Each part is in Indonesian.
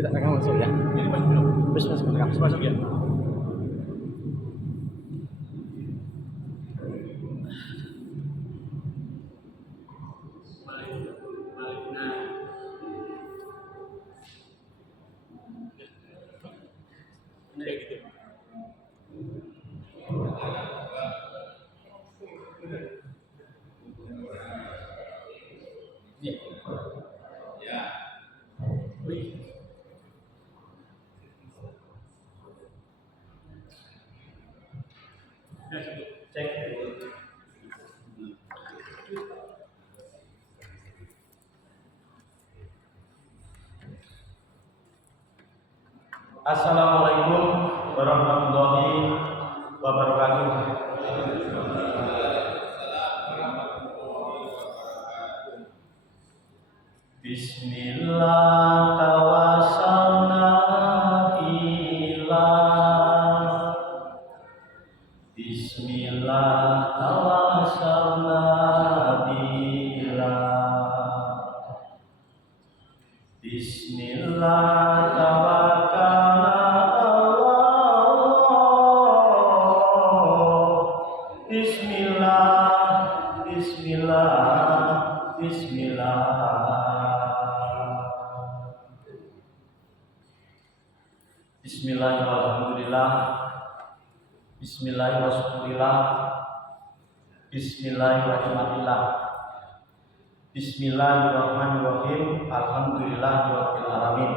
kita rekam langsung ya. Ini masuk belum? Terus masuk rekam. Masuk ya. Ini kayak gitu. Iya. Ya. Wih. Cek. Assalamualaikum warahmatullahi wabarakatuh. Bismillah tawassalna ilah. Bismillah tawassalna ilah. Bismillah tawakkalna Allah. Bismillah, bismillah, bismillah. Bismillahirrahmanirrahim. Bismillahirrahmanirrahim. Bismillahirrahmanirrahim. Bismillahirrahmanirrahim. Alhamdulillahirabbil alamin.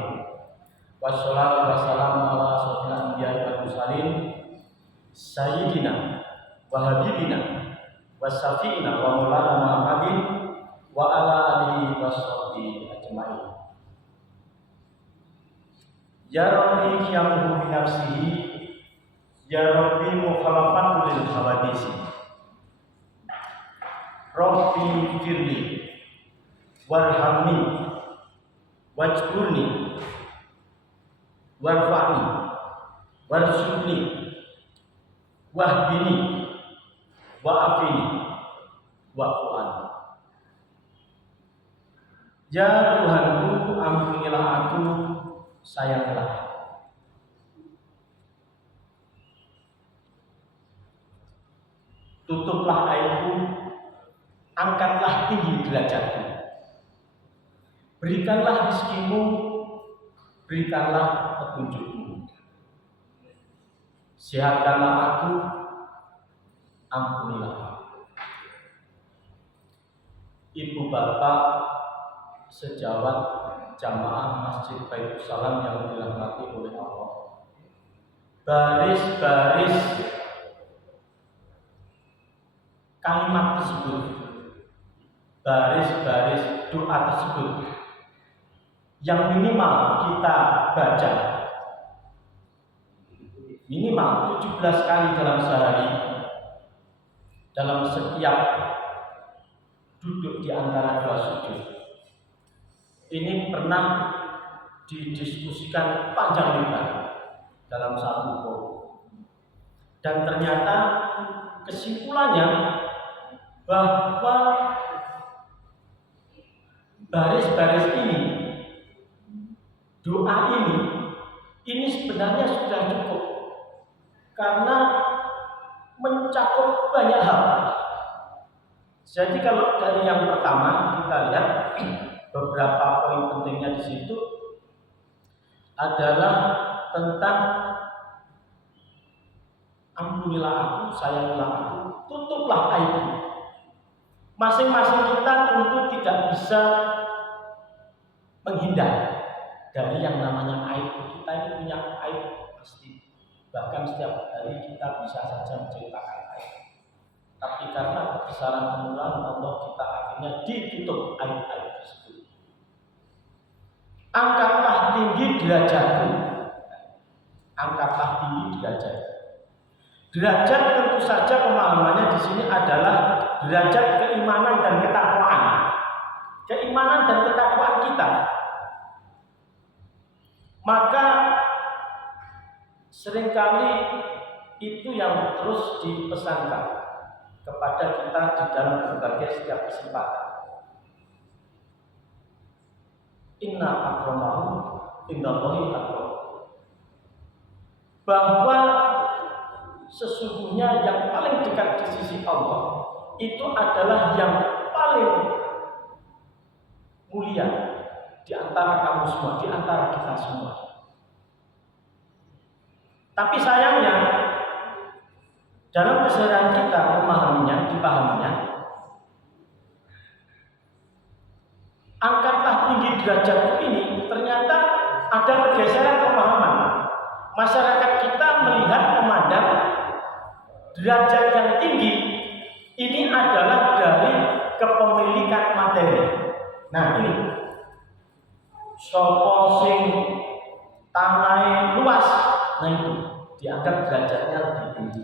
Wassalatu wassalamu ala asyrofil anbiya'i wal mursalin sayyidina wa habibina wa syafi'ina wa maulana Muhammadin wa ala alihi washabbihi ajmain. Ya Rabbi qiyamuhu bi nafsihi, ya Rabbi mukhalafatu lil hawadisi. Rabbi firli warhamni wajburni warfa'ni warzuqni wahdini wa'afini wa'fu'an. Ya Tuhanku, ampunilah aku, sayanglah. Tutuplah aibku, angkatlah tinggi derajatku. Berikanlah rezekimu, berikanlah petunjukmu. Sehatkanlah aku, ampunilah aku. Ibu bapak sejawat jamaah Masjid Baitus Salam yang dirahmati oleh Allah. Baris-baris kalimat tersebut, baris-baris doa tersebut yang minimal kita baca minimal 17 kali dalam sehari, dalam setiap duduk di antara dua sujud. Ini pernah didiskusikan panjang lebar dalam satu forum, dan ternyata kesimpulannya bahwa baris-baris ini, doa ini sebenarnya sudah cukup karena mencakup banyak hal. Jadi kalau dari yang pertama kita lihat beberapa poin pentingnya di situ adalah tentang ampunilah aku, sayangilah aku, tutuplah aibku. Masing-masing kita tentu tidak bisa menghindar dari yang namanya aib. Kita ini punya aib pasti. Bahkan setiap hari kita bisa saja menceritakan aib. Tapi karena kebesaran kemurahan Allah, kita akhirnya ditutup aib-aib tersebut. Angkatlah tinggi derajatku. Angkatlah tinggi derajatku. Derajat tentu saja pemahamannya di sini adalah derajat keimanan dan ketakwaan. Keimanan dan ketakwaan kita. Maka seringkali itu yang terus dipesankan kepada kita di dalam berbagai setiap kesempatan. Inna akramakum indallahi atqakum. Bahwa sesungguhnya yang paling dekat di sisi Allah itu adalah yang paling mulia di antara kamu semua, di antara kita semua. Tapi sayangnya dalam keseharian kita memahaminya, dipahaminya, angkatlah tinggi derajatku ini ternyata ada pergeseran pemahaman. Masyarakat kita melihat, memandang derajat yang tinggi ini adalah dari kepemilikan materi. Nah ini, sopo sing tanahnya luas, nah itu dianggap derajatnya lebih tinggi.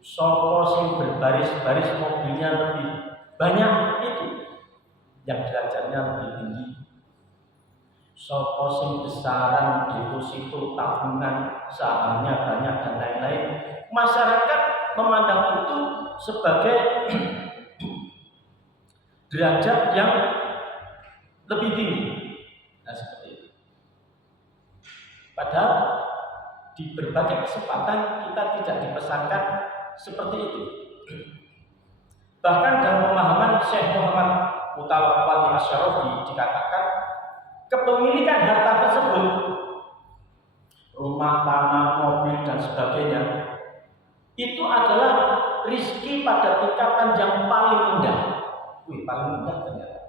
Sopo sing berbaris-baris mobilnya lebih banyak, itu yang derajatnya lebih tinggi. Sopo sing besaran deposito tabungan sahamnya banyak dan lain-lain, masyarakat memandang itu sebagai derajat yang lebih tinggi. Nah seperti itu. Padahal di berbagai kesempatan kita tidak dipesankan seperti itu. Bahkan dalam pemahaman Syekh Muhammad Mutawakkil Asy-Syarafi dikatakan kepemilikan harta tersebut, rumah, tanah, mobil dan sebagainya, itu adalah rizki pada tingkatan yang paling rendah. Paling rendah ternyata.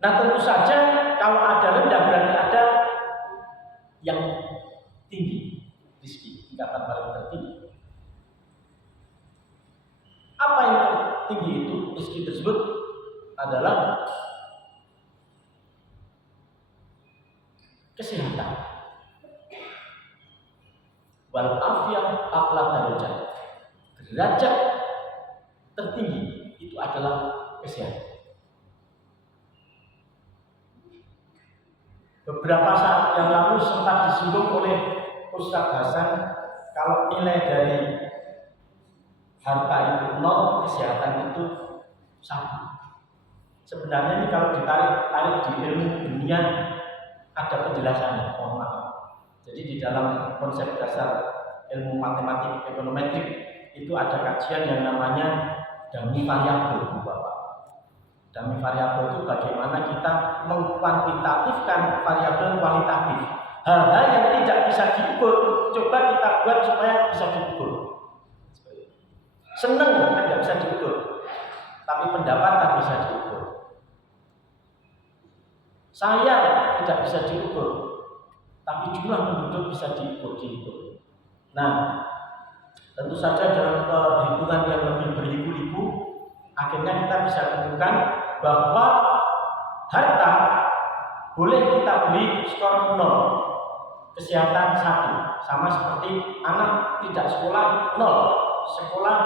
Nah tentu saja kalau ada rendah berarti ada yang tinggi, rizki tingkatan paling tertinggi. Apa yang tertinggi itu? Rizki tersebut adalah kesehatan. Wal afiyah a'la darajat. Derajat tertinggi itu adalah kesehatan. Beberapa saat yang lalu sempat disinggung oleh Ustadz Hasan, kalau nilai dari harta itu 0, kesehatan itu 1. Sebenarnya ini kalau ditarik di ilmu dunia ada penjelasannya, mohon maaf. Jadi di dalam konsep dasar ilmu matematik ekonometrik itu ada kajian yang namanya dummy variabel, Bapak. Dummy variabel itu bagaimana kita mengkuantitatifkan variabel kualitatif. Hal-hal yang tidak bisa diukur, coba kita buat supaya bisa diukur. Seneng kan tidak bisa diukur, tapi pendapatan bisa diukur. Sayang tidak bisa diukur, tapi jumlah penduduk bisa dihitung. Nah, tentu saja dalam perhitungan yang lebih berliku-liku, akhirnya kita bisa temukan bahwa harta boleh kita beli skor 0, kesehatan 1, sama seperti anak tidak sekolah 0, sekolah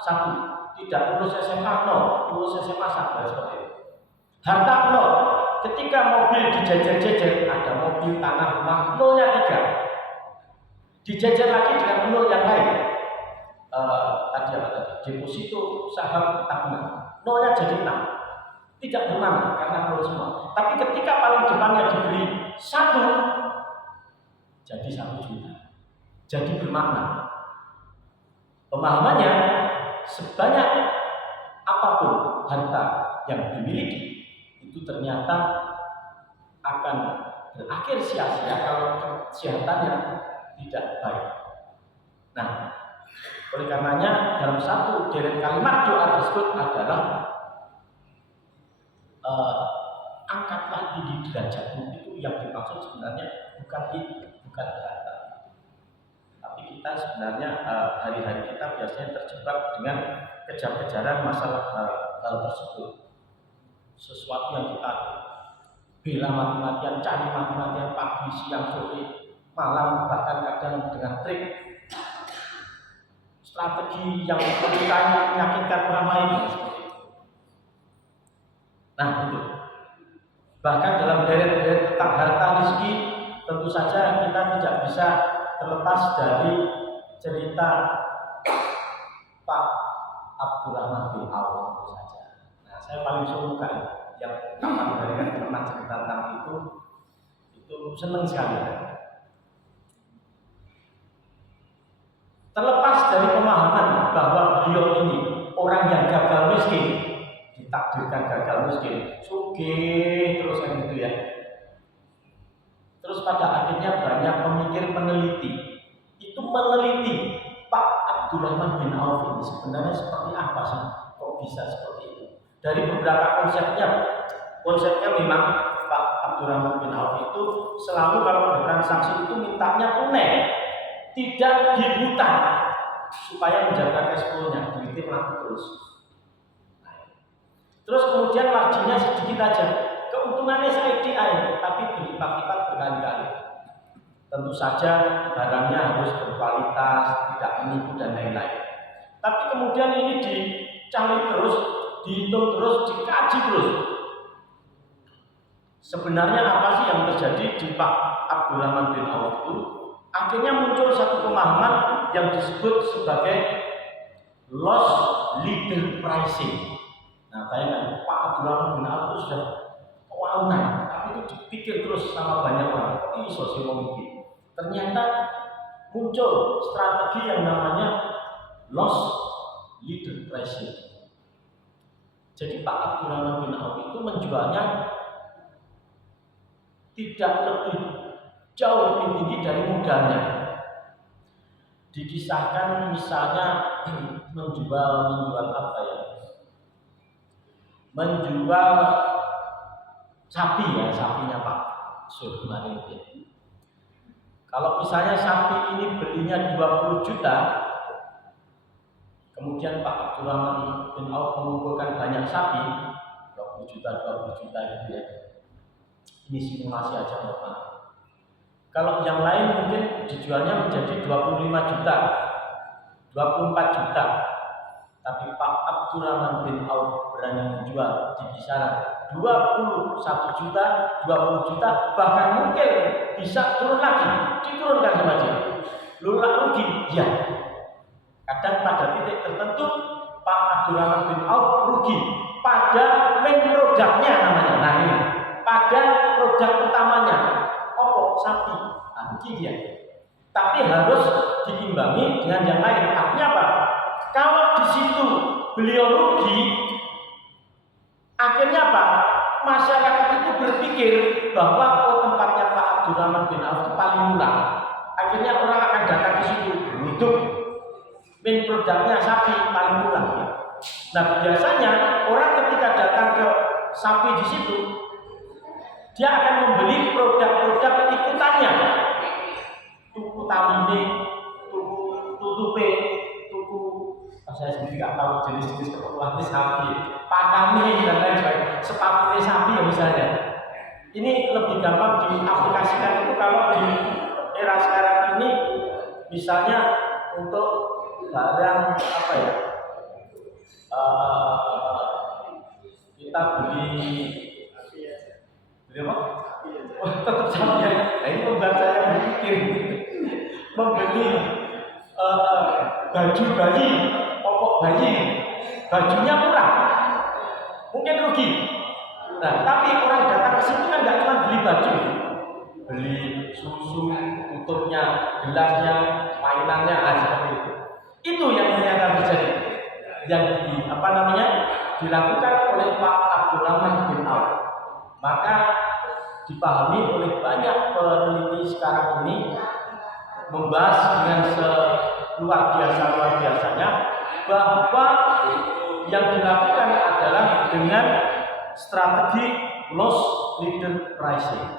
1, tidak lulus SMA 0, lulus SMA 1, seperti itu. Harta 0, ketika mobil dijejer-jejer, ada mobil, tanah, rumah, 0-nya 3. Dijejer lagi dengan 0 yang lain. Tadi apa tadi? Deposito, saham, tabungan. 0-nya jadi 6. Tidak bermakna karena 0 semua. Tapi ketika paling depannya diberi 1, jadi 1 juta. Jadi bermakna. Pemahamannya, sebanyak apapun harta yang dimiliki, itu ternyata akan berakhir sia-sia kalau kesehatannya tidak baik. Nah, oleh karenanya dalam satu deret kalimat doa tersebut adalah angkatlah tinggi derajatmu. Itu yang dimaksud sebenarnya bukan itu, bukan harta. Tapi kita sebenarnya hari-hari kita biasanya terjebak dengan kejar-kejaran masalah hal tersebut. Sesuatu yang kita bela mati-matian, cari mati-matian pagi, siang, sore, malam, bahkan kadang dengan trik strategi yang menyakitkan orang lain. Nah itu. Bahkan dalam deret-deret tentang harta rezeki, tentu saja kita tidak bisa terlepas dari cerita Pak Abdurrahman bin Auf tentu saja. Nah, saya paling suka yang kapan dari kan pernah cerita tentang itu seneng sekali. Terlepas dari pemahaman bahwa beliau ini orang yang gagal miskin, ditakdirkan gagal miskin, sugih terus kan gitu ya. Terus pada akhirnya banyak pemikir peneliti itu meneliti Pak Abdurrahman bin Auf ini sebenarnya seperti apa sih, kok bisa seperti itu. Dari beberapa konsepnya memang Pak Abdurrahman bin Auf itu selalu kalau bertransaksi itu mintanya tunai, tidak dihutang, supaya menjaga cash flow-nya, duitnya melaku terus. Terus kemudian marginnya sedikit aja, keuntungannya sedikit, tapi berlipat-lipat berkali-kali. Tentu saja barangnya harus berkualitas, tidak menipu dan lain-lain. Tapi kemudian ini dicari terus, dihitung terus, dikaji terus. Sebenarnya apa sih yang terjadi di Pak Abdurrahman bin Auf itu? Akhirnya muncul satu pemahaman yang disebut sebagai loss leader pricing. Nah, bayangkan Pak Abdurrahman bin Auf itu sudah kewaunan, tapi itu dipikir terus sama banyak orang. Kok iso sih mungkin? Ternyata muncul strategi yang namanya loss leader pricing. Jadi Pak Abdurrahman bin Auf itu menjualnya tidak jauh lebih tinggi dari modalnya. Dikisahkan misalnya menjual apa ya? Menjual sapi ya, sapinya Pak Sulaiman itu. Kalau misalnya sapi ini belinya 20 juta, kemudian Pak Abdurrahman bin Auf mengumpulkan banyak sapi, 20 juta gitu ya. Ini simulasi aja Bapak. Kalau yang lain mungkin dijualnya menjadi 25 juta, 24 juta. Tapi Pak Abdurrahman bin Auf berani menjual di kisaran 21 juta, 20 juta, bahkan mungkin bisa turun lagi, diturunkan sama dia. Lu rugi, ya. Kadang pada titik tertentu Pak Abdurrahman bin Auf rugi pada main produknya namanya. Nah ini, pada produk utamanya, sapi, rugi dia. Tapi harus diimbangi dengan yang lain. Artinya apa? Kalau di situ beliau rugi, akhirnya apa? Masyarakat itu berpikir bahwa tempatnya Pak Abdurrahman bin Auf itu paling murah. Akhirnya orang akan datang ke situ beruntung. Main produknya sapi paling murah. Nah biasanya orang ketika datang ke sapi di situ, dia akan membeli produk-produk ikutannya, tuku tamine, tuku tutupe, tuku saya sendiri nggak tahu jenis-jenis keperluan sapi, pakane dan lain sebagainya, sepatu sapi ya misalnya. Ini lebih gampang diaplikasikan itu kalau di era sekarang ini, misalnya untuk barang apa ya, kita beli apa? Tetap sama ya. Nah, ini membuat saya berpikir membeli baju bayi, popok bayi, bajunya murah, mungkin rugi. Nah, tapi orang datang ke situ kan nggak cuma beli baju, beli susu, tutupnya, gelasnya, mainannya, seperti itu. Itu yang ternyata terjadi, yang dilakukan oleh Pak Abdurrahman bin Auf. Maka dipahami oleh banyak peneliti sekarang ini, membahas dengan luar biasanya bahwa yang dilakukan adalah dengan strategi loss leader pricing.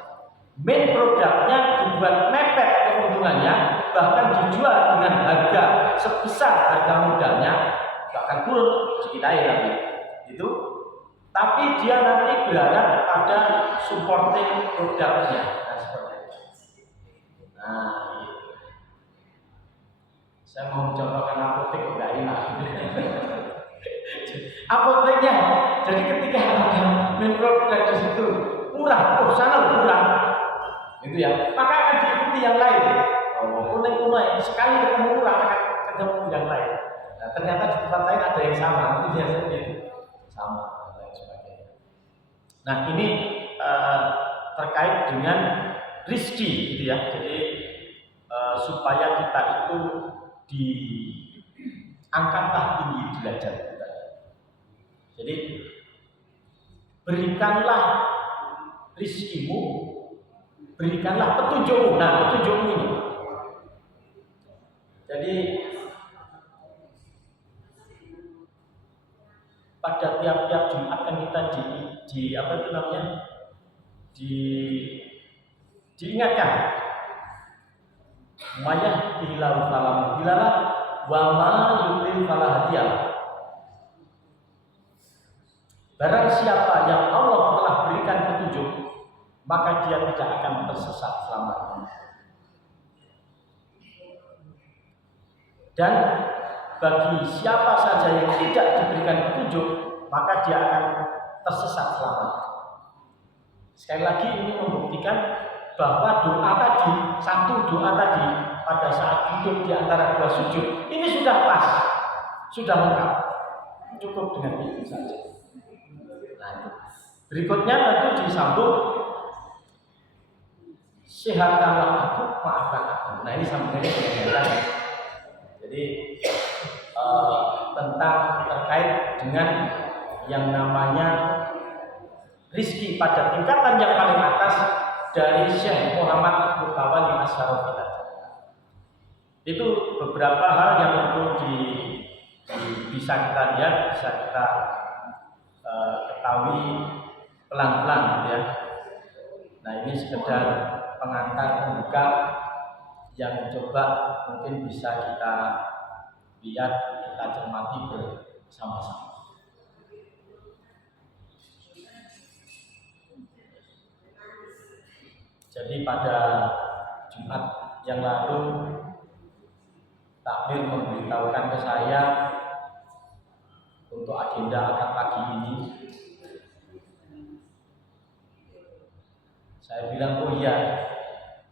Main produknya dibuat mepet keuntungannya, bahkan dijual dengan harga sebesar harga modalnya, bahkan turun sedikit lagi itu. Tapi dia nanti berharap pada supporting produknya. Nah, seperti itu. Nah, gitu. Saya mau mencontohkan apotek kok nggak enak. Apoteknya, jadi ketika ada main produk di situ murah, sana murah, itu ya. Maka akan diikuti yang lain. Kuning sekali ketemu murah akan ketemu yang lain. Nah, ternyata di tempat lain ada yang sama, nanti biasanya itu sama. Nah ini terkait dengan rizki gitu ya. Jadi supaya kita itu diangkatlah tinggi derajat kita. Jadi berikanlah rizkimu, berikanlah petunjukmu. Nah petunjukmu ini. Jadi pada tiap-tiap Jumat kan kita di apa itu namanya diingatkan mayah hilau falam hilala wa ma yudlil fala hadiyah. Barang siapa yang Allah telah berikan petunjuk, maka dia tidak akan tersesat selamanya. Dan bagi siapa saja yang tidak diberikan petunjuk, maka dia akan tersesat selamanya. Sekali lagi ini membuktikan bahwa doa tadi, satu doa tadi pada saat duduk di antara dua sujud, ini sudah pas, sudah lengkap, cukup dengan itu saja. Nah, berikutnya tentu disambung, sehatkanlah aku, maafkan aku. Nah ini sambungannya dengan tadi. Jadi tentang terkait dengan yang namanya rizki pada tingkatan yang paling atas dari Syekh Muhammad Mutawalli Asy-Syarafi. Itu beberapa hal yang perlu bisa kita lihat, bisa kita ketahui pelan-pelan gitu ya. Nah ini sekedar pengantar pembuka yang coba mungkin bisa kita lihat, kita cermati bersama-sama. Jadi pada Jumat yang lalu takmir memberitahukan ke saya untuk agenda akad pagi ini. Saya bilang, oh iya,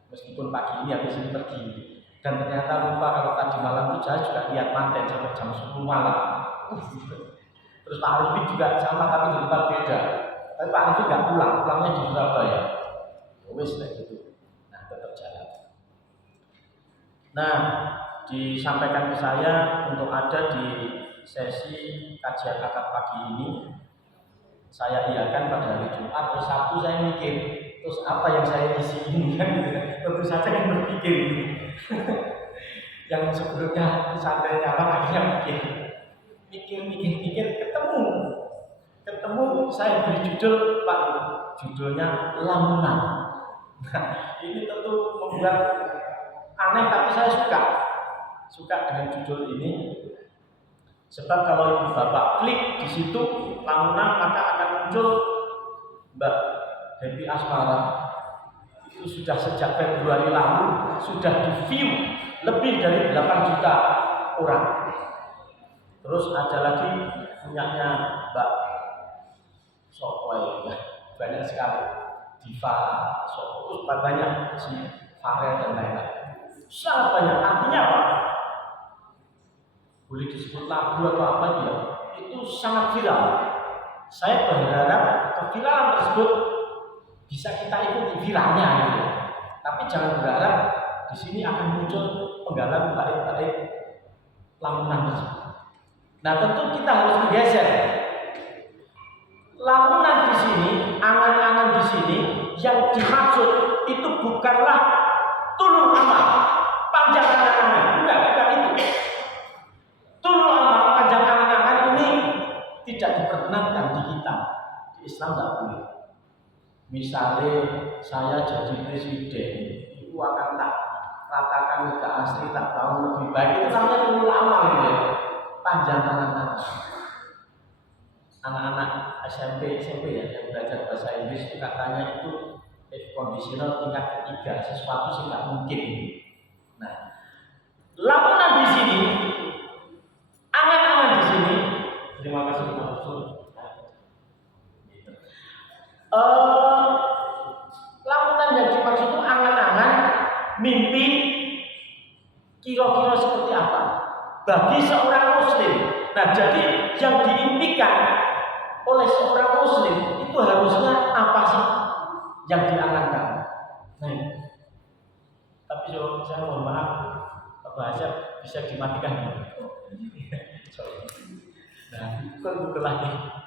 meskipun pagi ini habis ini pergi. Dan ternyata lupa kalau tadi malam itu saya juga lihat manten sampai jam 10 malam. Terus Pak Arifin juga sama tapi di tempat beda. Tapi Pak Arifin nggak pulang, pulangnya di Surabaya. Wes kayak gitu. Nah tetap jalan. Nah disampaikan ke saya untuk ada di sesi kajian akad pagi ini. Saya iakan pada hari Jumat, terus Sabtu saya mikir, terus apa yang saya isi ini kan? Tentu saja yang berpikir. Yang sebelumnya santai nyaman akhirnya mikir, ketemu saya beri judul Pak, judulnya lamunan. Nah, ini tentu membuat aneh tapi saya suka dengan judul ini. Sebab kalau ibu bapak klik di situ lamunan maka akan muncul Mbak Happy Asmara. Itu sudah sejak Februari lalu sudah di-view lebih dari 8 juta orang. Terus ada lagi punyanya Mbak Sokoy, banyak sekali. Diva, Sokoy, banyak si Farel dan lain-lain. Sangat banyak. Artinya apa? Boleh disebut lagu atau apa dia? Itu sangat viral. Saya berharap keviralan tersebut bisa kita ikuti viralnya gitu. Tapi jangan berharap di sini akan muncul penggalan baik-baik lamunan tersebut. Nah tentu kita harus menggeser. Lamunan di sini, angan-angan di sini yang dimaksud itu bukanlah tulul amal, panjang angan-angan, bukan itu. Tulul amal, panjang angan-angan ini tidak diperkenankan di kita. Di Islam tidak boleh. Misalnya saya jadi presiden, itu akan tak ratakan ke asli, tak tahu lebih baik. Itu namanya tulul amal ya. Panjang angan-angan. Anak-anak SMP ya yang belajar bahasa Inggris itu katanya itu kondisional tingkat ketiga, sesuatu sih nggak mungkin. Nah, lamunan di sini, angan-angan di sini. Terima kasih Pak Rasul. Lamunan yang dimaksud itu angan-angan, mimpi, kira-kira seperti apa bagi seorang Muslim. Nah, jadi yang diimpikan oleh seorang muslim itu harusnya apa sih yang diangankan? Nah, tapi saya mohon maaf, Pak Bahasa bisa dimatikan. Nah, bukan lagi.